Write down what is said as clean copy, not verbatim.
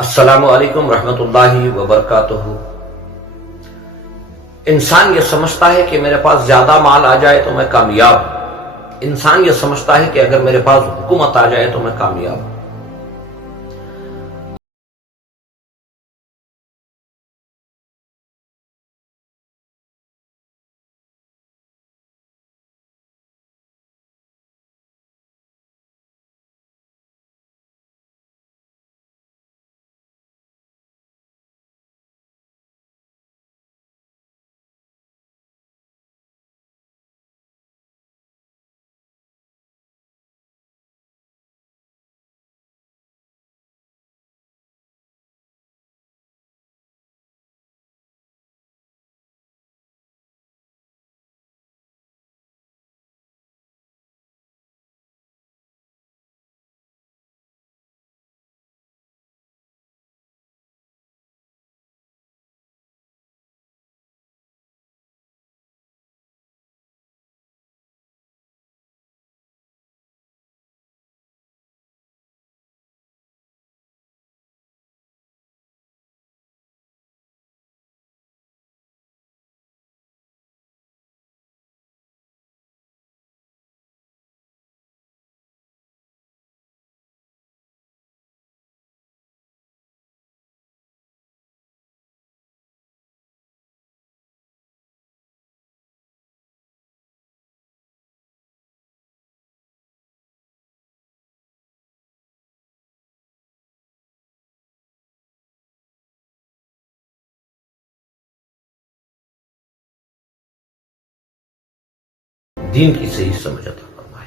अस्सलामु अलैकुम रहमतुल्लाहि व बरकातुहू। इंसान ये समझता है कि मेरे पास ज्यादा माल आ जाए तो मैं कामयाब हूं। इंसान ये समझता है कि अगर मेरे पास हुकूमत आ जाए तो मैं कामयाब हूं। दीन की सही समझ था।